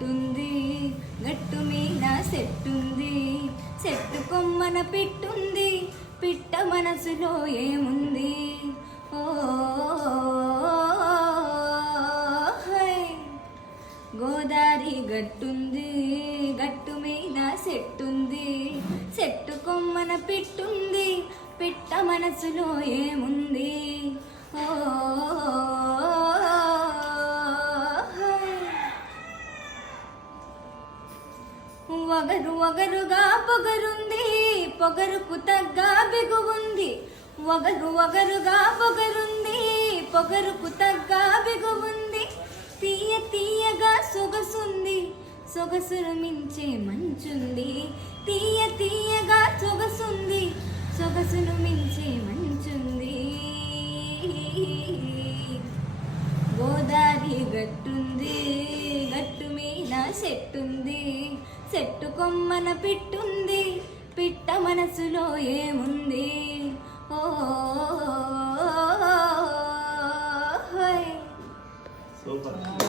గట్టుంది, గట్టు మీద సెట్టుంది, చెట్టు కొమ్మన పిట్టుంది, పిట్ట మనసులో ఏముంది? ఓ హై. గోదారి గట్టుంది, గట్టు మీద సెట్టుంది, చెట్టు కొమ్మన పిట్టుంది, పిట్ట మనసులో ఏముంది? ఓ వగరు వగరుగా పొగరుంది, పొగరుకు తగ్గ బిగువుంది. వగరు వగరుగా పొగరుంది, పొగరుకు తగ్గ బిగువుంది. తీయ తీయగా సొగసుంది, సొగసును మించే మంచుంది. తీయ తీయగా సొగసుంది, సొగసును మించే మంచుంది. గోదారి గట్టుంది, గట్టు మీద చెట్టుంది, చెట్టు కొమ్మన పిట్టుంది, పిట్ట మనసులో ఏముంది? ఓ సూపర్.